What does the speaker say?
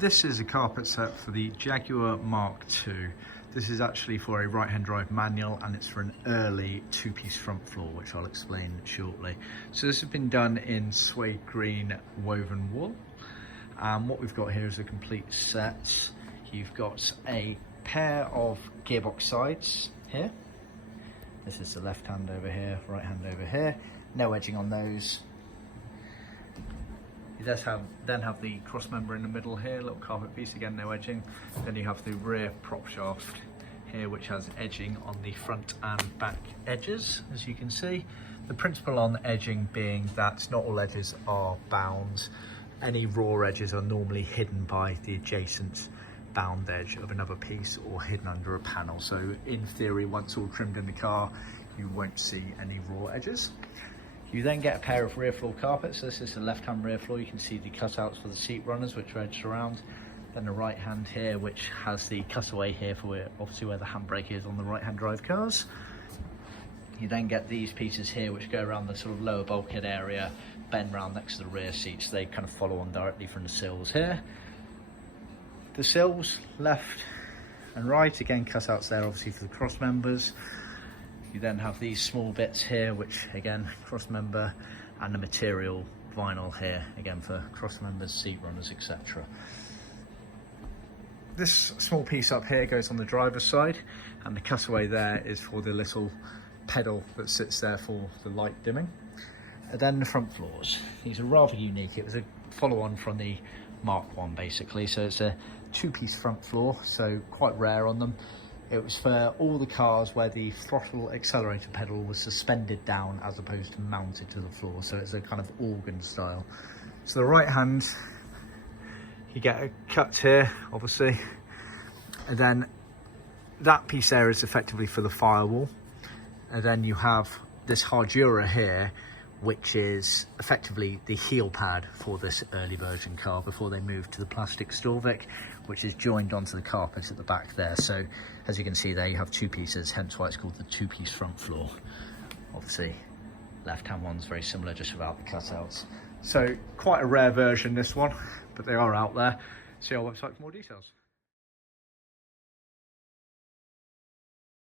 This is a carpet set for the Jaguar MK2. This is actually for a right-hand drive manual, and it's for an early two-piece front floor, which I'll explain shortly. So this has been done in Suede Green Woven Wool. What we've got here is a complete set. You've got a pair of gearbox sides here. This is the left hand over here, right hand over here. No edging on those. You then have the cross member in the middle here, little carpet piece, again no edging. Then you have the rear prop shaft here, which has edging on the front and back edges, as you can see. The principle on edging being that not all edges are bound. Any raw edges are normally hidden by the adjacent bound edge of another piece or hidden under a panel. So in theory, once all trimmed in the car, you won't see any raw edges. You then get a pair of rear floor carpets. So this is the left hand rear floor. You can see the cutouts for the seat runners, which are edged around. Then the right hand here, which has the cutaway here for obviously where the handbrake is on the right hand drive cars. You then get these pieces here, which go around the sort of lower bulkhead area, bend round next to the rear seats. They kind of follow on directly from the sills here. The sills, left and right, again cutouts there obviously for the cross members. You then have these small bits here, which again, cross member, and the material vinyl here, again for cross members, seat runners, etc. This small piece up here goes on the driver's side, and the cutaway there is for the little pedal that sits there for the light dimming. And then the front floors. These are rather unique. It was a follow-on from the Mark 1 basically, so it's a two-piece front floor, so quite rare on them. It was for all the cars where the throttle accelerator pedal was suspended down as opposed to mounted to the floor. So it's a kind of organ style. So the right hand, you get a cut here, obviously. And then that piece there is effectively for the firewall. And then you have this Hardura here, which is effectively the heel pad for this early version car before they moved to the plastic Storvik, which is joined onto the carpet at the back there. So as you can see there, you have two pieces, hence why it's called the two-piece front floor. Obviously, left-hand one's very similar, just without the cutouts. So quite a rare version, this one, but they are out there. See our website for more details.